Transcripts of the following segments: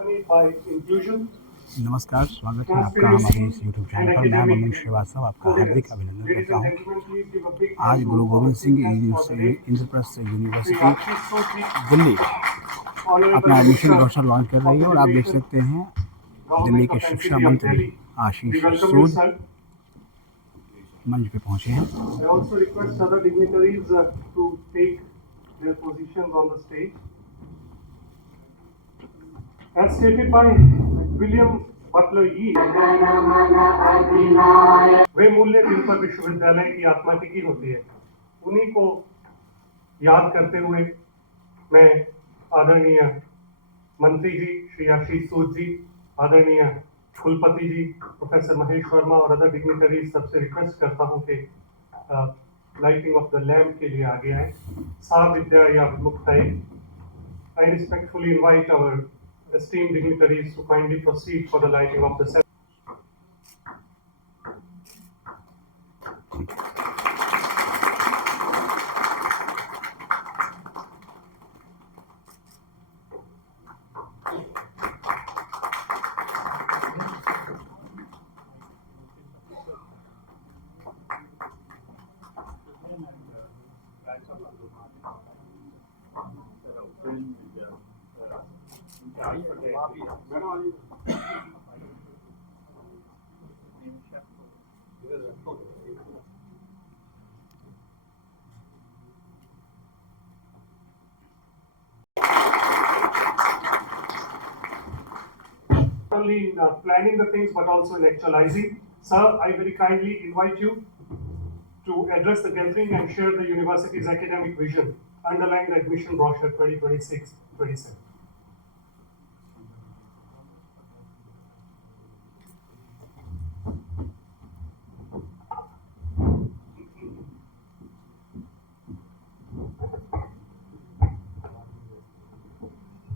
accompanied by inclusion, नमस्कार, स्वागत है आपका हमारे इस यूट्यूब चैनल पर। मैं मुन्मुन श्रीवास्तव आपका हार्दिक अभिनंदन ladies करता and हूँ। gentlemen, please give a big आज hand Guru to Govind our Singh chief guest for the day, Indraprastha Shri university Ashish Sood, Delhi Honorable अपना एडमिशन Minister ब्रोशर लॉन्च कर रही है और आप देख of सकते हैं दिल्ली Government के of शिक्षा NCT of मंत्री Delhi. Ashish We welcome you, Sood sir. मंच पे पहुंचे हैं। I also request other dignitaries to take their positions on the stage. As stated by William Butler Yeats, वे मूल्य जिन पर विश्वविद्यालय की आत्मा टिकी होती है, उन्हीं को याद करते हुए मैं आदरणीय मंत्री जी श्री आशीष सूद जी, आदरणीय कुलपति जी प्रोफेसर महेश वर्मा और अदर डिग्निटरीज सबसे रिक्वेस्ट करता हूं कि लाइटिंग ऑफ द लैम्प के लिए आगे आए। सा विद्या या Muktai. I respectfully invite our esteemed dignitaries to kindly proceed for the lighting of the ceremony. Not only in planning the things but also in actualizing. Sir, I very kindly invite you to address the gathering and share the university's academic vision underlying the admission brochure 2026-27.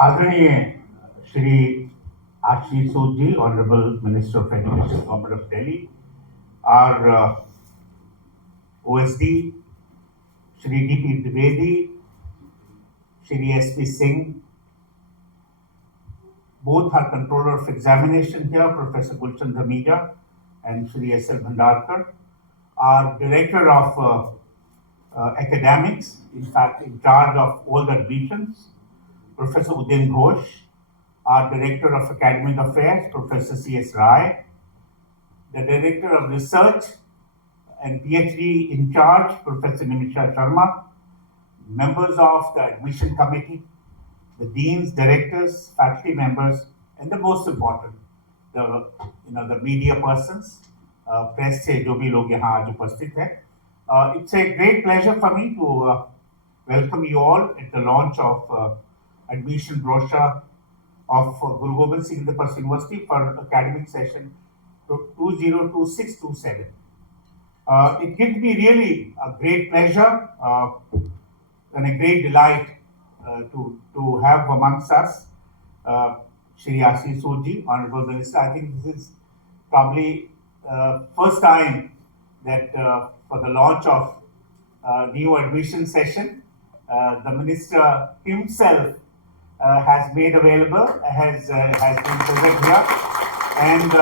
आदरणीय श्री आशीष सूद जी, Honorable Minister of Education, Government of Delhi, our OSD, Shri D.P. Dwivedi, Shri S.P. Singh, both are Controller of Examination here, Professor Gulshan Dhamija and Shri S.L. Bhandarkar, our Director of Academics, in fact in charge of all the admissions, Professor Udin Ghosh, our Director of Academic Affairs, Professor C.S. Rai, the Director of Research and PhD in charge, Professor Nimisha Sharma, members of the admission committee, the deans, directors, faculty members, and the most important, the media persons, press से जो भी लोग यहाँ आज उपस्थित हैं. It's a great pleasure for me to welcome you all at the launch of admission brochure of Guru Gobind Singh Indraprastha University for academic session 2026-27. It gives me really a great pleasure and a great delight to have amongst us Shri Ashish Sood ji, Honorable Minister. I think this is probably first time that for the launch of new admission session, the Minister himself has made available, has been present here, and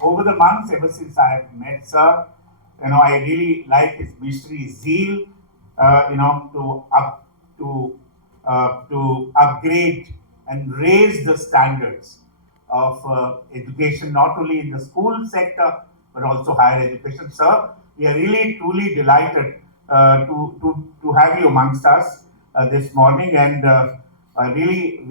over the months, ever since I have met sir, I really like his missionary zeal, to upgrade and raise the standards of education, not only in the school sector but also higher education. Sir, we are really truly delighted to have you amongst us this morning, and really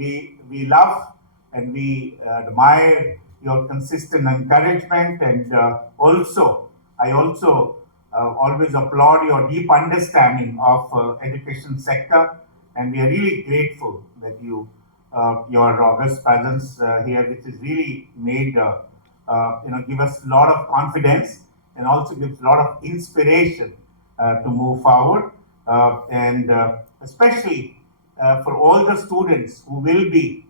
we love and we admire your consistent encouragement, and I also always applaud your deep understanding of education sector, and we are really grateful that your august presence here, which has really made give us a lot of confidence and also gives a lot of inspiration to move forward, and especially for all the students who will be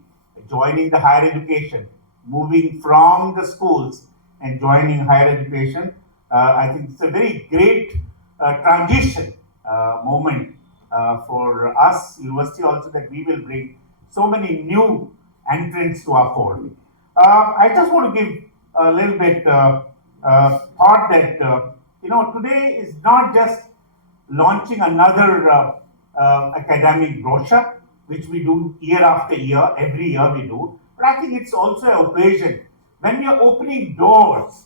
joining the higher education, moving from the schools and joining higher education. I think it's a very great transition moment for us, university also, that we will bring so many new entrants to our fold. I just want to give a little bit thought that today is not just launching another academic brochure, which we do year after year, every year we do, but I think it's also an occasion when we are opening doors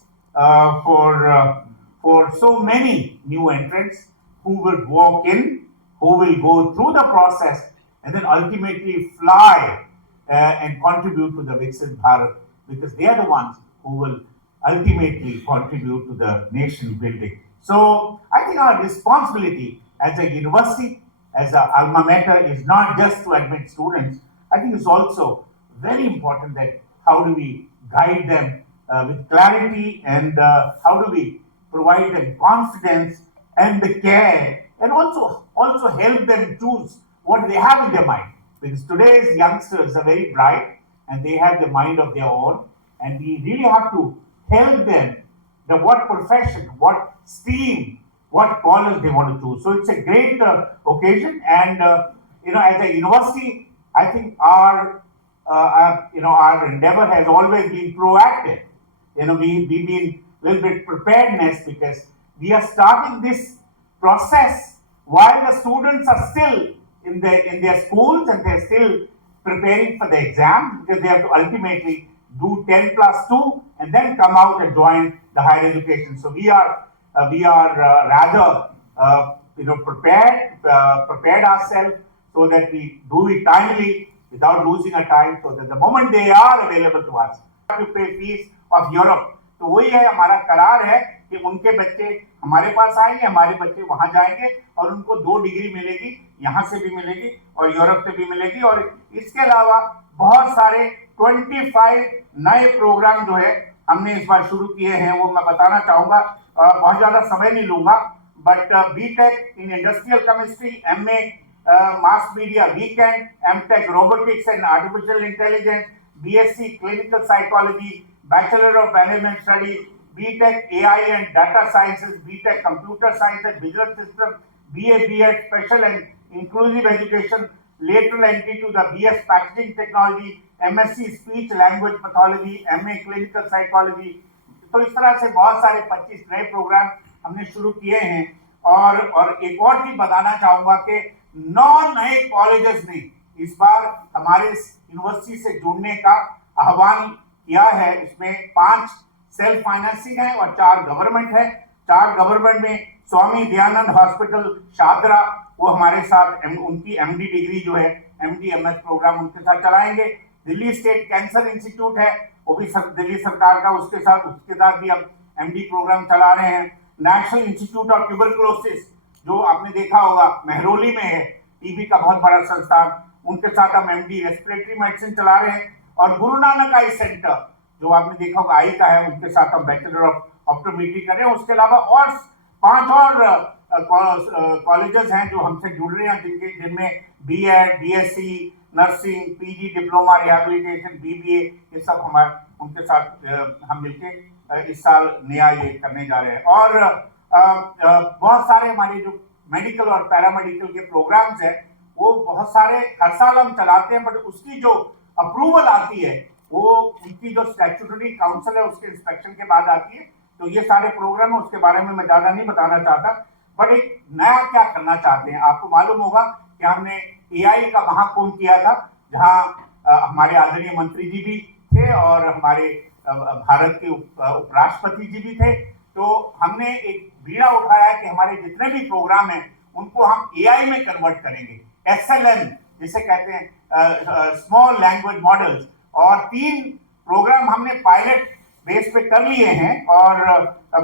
for so many new entrants who will walk in, who will go through the process, and then ultimately fly and contribute to the Viksit Bharat, because they are the ones who will ultimately contribute to the nation building. So I think our responsibility as a university, as an alma mater, is not just to admit students. I think it's also very important that how do we guide them with clarity, and how do we provide them confidence and the care, and also help them choose what they have in their mind. Because today's youngsters are very bright and they have the mind of their own, and we really have to help them the what profession, what stream, what college they want to choose. So it's a great occasion, and as a university, I think our endeavor has always been proactive. We've been a little bit preparedness, because we are starting this process while the students are still in their schools and they're still preparing for the exam, because they have to ultimately do 10+2 and then come out and join the higher education. So we are rather prepared ourselves so that we do it timely without losing a time, so that the moment they are available to us, to pay fees of Europe. तो वही है, हमारा करार है कि उनके बच्चे हमारे पास आएंगे, हमारे बच्चे वहां जाएंगे और उनको 2 डिग्री मिलेगी, यहाँ से भी मिलेगी और यूरोप से भी मिलेगी। और इसके अलावा बहुत सारे 25 नए प्रोग्राम जो है हमने इस बार शुरू किए हैं, वो मैं बताना चाहूंगा। बहुत ज्यादा समय नहीं लूंगा, but BTech in industrial chemistry, MA mass media weekend, MTech robotics and artificial intelligence, BSc clinical psychology, Bachelor of Management Studies, BTech AI and Data Sciences, BTech Computer Science and Business System, BA, BEd, Special and Inclusive Education, lateral entry to the BS Packaging Technology, MSc Speech Language Pathology, MA Clinical Psychology। तो इस तरह से बहुत सारे 25 नए programme हमने शुरू किए हैं। और एक और चीज बताना चाहूंगा कि 9 नए कॉलेजेस ने इस बार हमारे यूनिवर्सिटी से जुड़ने का आह्वान किया है। इसमें 5 सेल्फ फाइनेंसिंग है और 4 गवर्नमेंट है। 4 गवर्नमेंट में स्वामी दयानंद हॉस्पिटल शादरा, वो हमारे साथ उनकी एमडी डिग्री जो है, एमडी एमएस प्रोग्राम उनके साथ चलाएंगे। दिल्ली स्टेट कैंसर इंस्टीट्यूट है, वो भी दिल्ली सरकार का, उसके साथ भी हम एमडी प्रोग्राम चला रहे हैं। नेशनल इंस्टीट्यूट ऑफ ट्यूबरकुलोसिस, जो आपने देखा होगा महरौली में है, टीबी का बहुत बड़ा संस्थान, उनके साथ हम एमडी रेस्पिरेटरी मेडिसिन चला रहे हैं। और गुरु नानक आई सेंटर, जो आपने देखा होगा आई का है, उनके साथ हम बैचलर ऑफ ऑप्टोमेट्री कर रहे हैं। उसके अलावा और 5 और कॉलेजेस हैं जो हमसे जुड़ रहे हैं, जिनमें BEd, BSc, nursing, PG, diploma, rehabilitation, BBA, ये सब उनके साथ हम मिलके इस साल नया ये करने जा रहे हैं। और बहुत सारे हमारे जो मेडिकल और पैरामेडिकल के प्रोग्राम्स हैं, वो बहुत सारे हर साल हम चलाते हैं, बट उसकी जो अप्रूवल आती है वो उनकी जो स्टैट्यूटरी काउंसिल है उसके इंस्पेक्शन के बाद आती है। तो ये सारे प्रोग्राम है, उसके बारे में मैं ज्यादा नहीं बताना चाहता, बट एक नया क्या करना चाहते हैं। आपको मालूम होगा कि हमने एआई का महाकुंभ किया था, जहां हमारे आदरणीय मंत्री जी भी थे और हमारे भारत के उपराष्ट्रपति जी भी थे। तो हमने एक बीड़ा उठाया है कि हमारे जितने भी प्रोग्राम हैं उनको हम एआई में कन्वर्ट करेंगे, एसएलएम जिसे कहते हैं, स्मॉल लैंग्वेज मॉडल्स। और 3 प्रोग्राम हमने पायलट बेस पे कर लिए हैं, और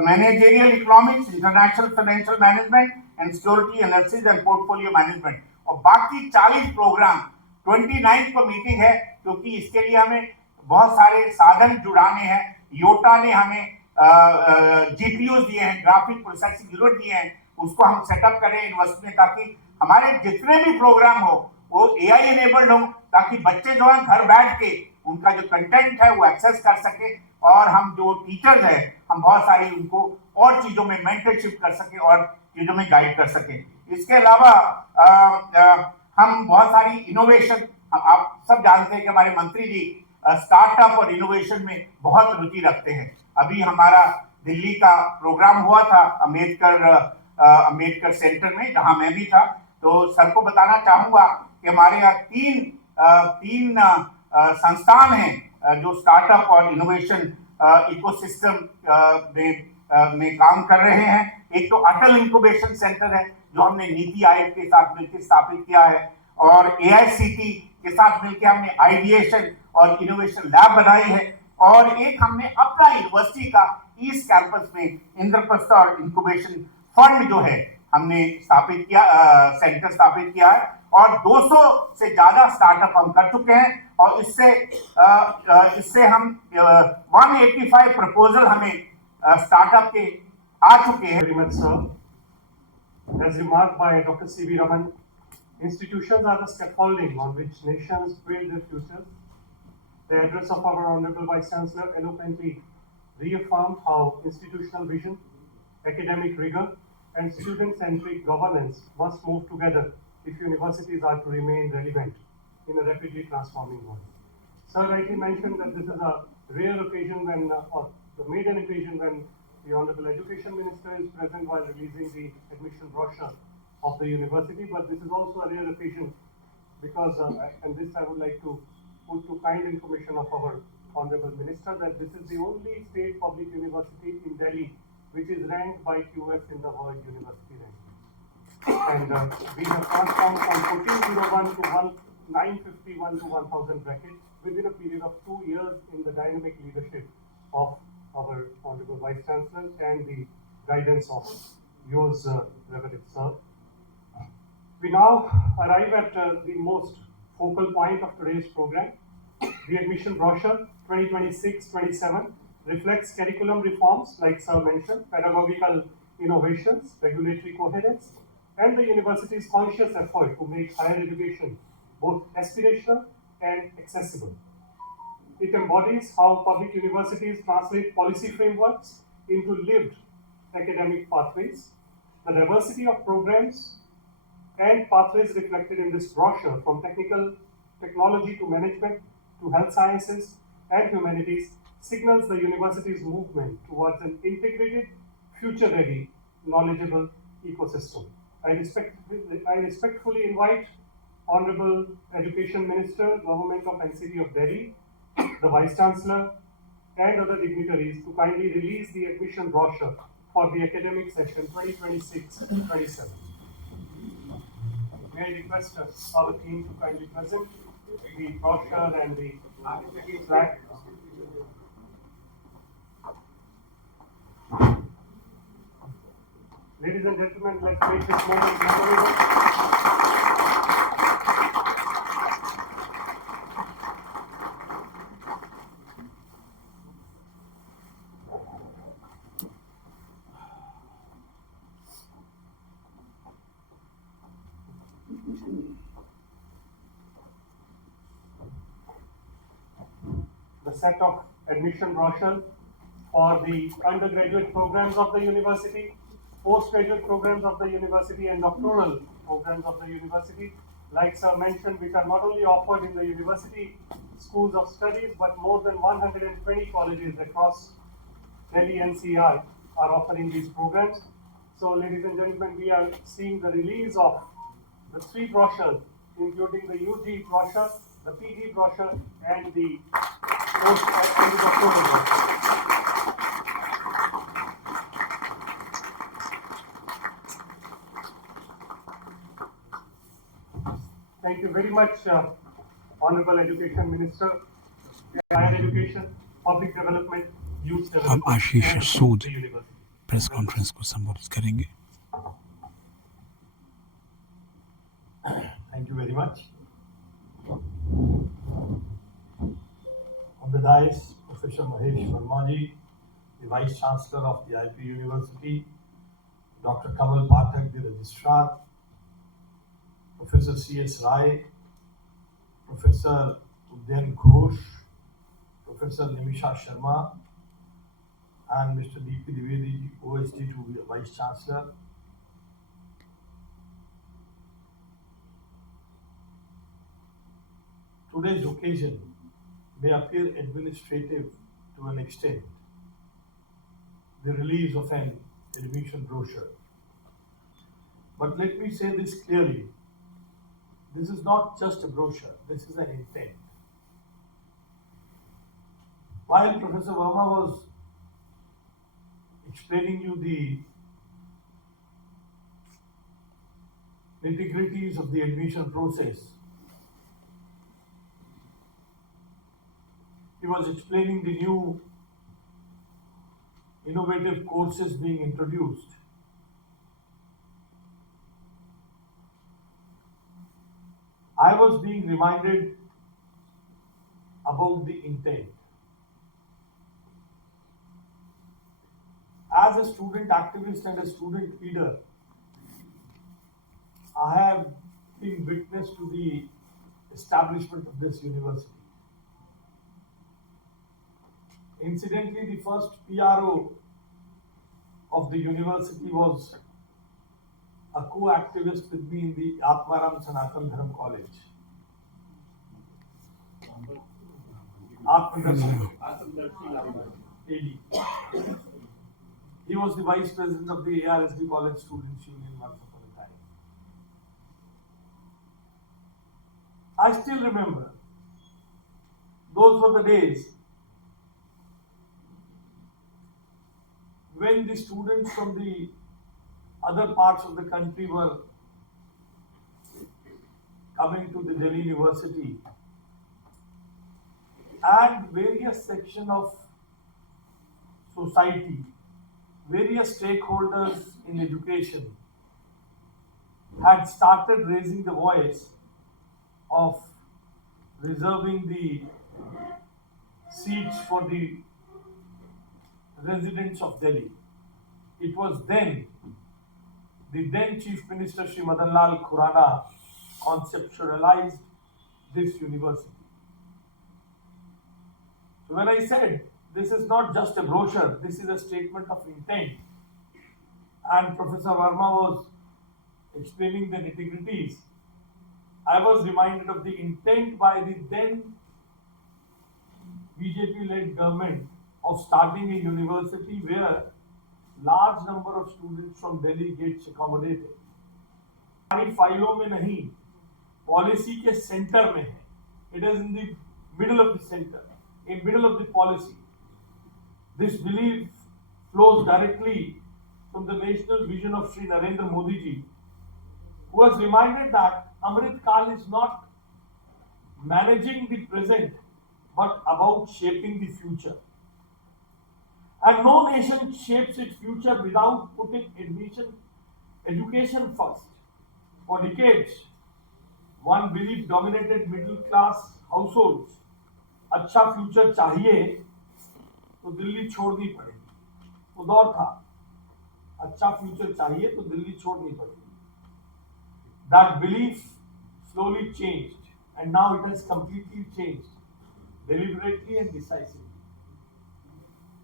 managerial economics, international financial management and security analysis and portfolio management. और बाकी 40 प्रोग्राम 29 को मीटिंग है, क्योंकि इसके लिए हमें बहुत सारे साधन जुड़ाने हैं। योटा ने हमें जीपीयू दिए हैं, ग्राफिक प्रोसेसिंग यूनिट दिए हैं, उसको हम सेटअप करें यूनिवर्सिटी में, ताकि हमारे जितने भी प्रोग्राम हो वो एआई एनेबल्ड हो, ताकि बच्चे जो है घर बैठ के उनका जो कंटेंट है वो एक्सेस कर सके। और हम जो टीचर्स हैं, हम बहुत सारी उनको और चीजों में मेंटरशिप कर सके और चीजों में गाइड कर सके। इसके अलावा हम बहुत सारी इनोवेशन आप सब जानते हैं कि हमारे मंत्री जी स्टार्टअप और इनोवेशन में बहुत रुचि रखते हैं। अभी हमारा दिल्ली का प्रोग्राम हुआ था अम्बेडकर सेंटर में, जहां मैं भी था। तो सर को बताना चाहूंगा कि हमारे यहाँ तीन संस्थान हैं जो स्टार्टअप और इनोवेशन इकोसिस्टम में काम कर रहे हैं। एक तो अटल इंक्यूबेशन सेंटर है जो हमने नीति आयोग के साथ मिलकर स्थापित किया है, और AICT के साथ मिलकर हमने आइडिएशन और इनोवेशन लैब बनाई है, और एक हमने अपना यूनिवर्सिटी का ईस्ट कैंपस में इंद्रप्रस्थ और इंक्यूबेशन फंड जो है हमने स्थापित किया, सेंटर स्थापित किया है, और 200 से ज्यादा स्टार्टअप हम कर चुके हैं, और इससे हम 185 प्रपोजल हमें स्टार्टअप के आ चुके हैं। Very much, sir. As remarked by Dr. C.V. Raman, institutions are the scaffolding on which nations build their futures. The address of our Honorable Vice Chancellor eloquently reaffirmed how institutional vision, academic rigor, and student-centric governance must move together if universities are to remain relevant in a rapidly transforming world. Sir rightly mentioned that this is a rare occasion when, or the maiden occasion when the Honorable Education Minister is present while releasing the admission brochure of the university, but this is also a rare occasion because, and this I would like to put to kind information of our Honorable Minister, that this is the only state public university in Delhi which is ranked by QS in the World University Ranking. And we have transformed from 1401 to 951 to 1000 bracket within a period of 2 years in the dynamic leadership of our Honorable Vice Chancellor and the guidance of yours, Reverend Sir. We now arrive at the most focal point of today's program. The admission brochure 2026-27 reflects curriculum reforms, like Sir mentioned, pedagogical innovations, regulatory coherence, and the university's conscious effort to make higher education both aspirational and accessible. It embodies how public universities translate policy frameworks into lived academic pathways. The diversity of programs and pathways reflected in this brochure, from technology to management to health sciences and humanities, signals the university's movement towards an integrated, future-ready, knowledgeable ecosystem. I respectfully invite Honorable Education Minister, Government of NCT of Delhi, the Vice Chancellor, and other dignitaries to kindly release the admission brochure for the academic session 2026-27. May I request our team to kindly present the brochure and the flag. Ladies and gentlemen, let's make this moment memorable. The set of admission brochure for the undergraduate programs of the university, postgraduate programs of the university, and doctoral programs of the university, like Sir mentioned, which are not only offered in the university schools of studies, but more than 120 colleges across Delhi NCR are offering these programs. So, ladies and gentlemen, we are seeing the release of the 3 brochures, including the UG brochure, the PG brochure, and the post and the doctoral brochure. Thank you very much, Honorable Education Minister, Higher Education, Public Development, Youth हम Development, Ashish and Sood the University. Press conference को संबोधित करेंगे। Thank you very much. On the dais, Prof.Mahesh Verma ji, the Vice Chancellor of the IP University, Dr. Kamal Pathak, the Registrar, Professor C.S. Rai, Professor Udyan Ghosh, Professor Nimisha Sharma, and Mr. D.P. Dwivedi, OSD to the Vice Chancellor. today's occasion may appear administrative to an extent, the release of an admission brochure. But let me say this clearly, this is not just a brochure, this is an intent. While Professor Verma was explaining you the nitty-gritties of the admission process, he was explaining the new innovative courses being introduced. I was being reminded about the intent. As a student activist and a student leader, I have been witness to the establishment of this university. Incidentally, the first PRO of the university was a co-activist with me in the Atmaram Sanatan Dharma College. AD. He was the vice president of the ARSD College Students Union once upon a time. I still remember, those were the days when the students from the other parts of the country were coming to the Delhi University, and various sections of society, various stakeholders in education had started raising the voice of reserving the seats for the residents of Delhi. It was then the then Chief Minister Shri Madan Lal Khurana conceptualized this university. So when I said this is not just a brochure, this is a statement of intent, and Professor Verma was explaining the nitty-gritties, I was reminded of the intent by the then BJP-led government of starting a university where large number of students from Delhi gets accommodated. हमारी फाइलों में नहीं, policy के centre में है. It is in the middle of the center, in middle of the policy. This belief flows directly from the national vision of Sri Narendra Modi ji, who was reminded that Amrit Kal is not managing the present, but about shaping the future. And no nation shapes its future without putting education first. For decades, one belief dominated middle class households. अच्छा future चाहिए तो दिल्ली छोड़नी पड़ेगी. वो दौर था, अच्छा future चाहिए तो दिल्ली छोड़नी पड़ेगी. That belief slowly changed, and now it has completely changed, deliberately and decisively.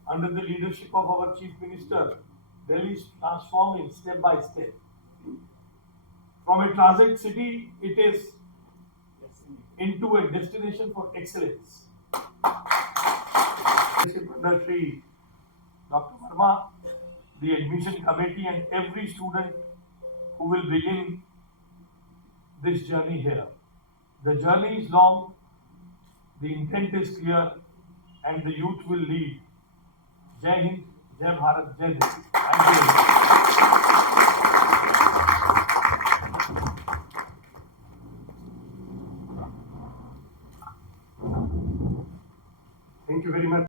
Under the leadership of our Chief Minister, Delhi is transforming step by step. From a transit city, it is into a destination for excellence. Under Shri Dr. Verma, the admission committee, and every student who will begin this journey here. The journey is long, the intent is clear, and the youth will lead. Jai Hind, Jai Bharat, Jai Delhi. Thank you. Thank you very much.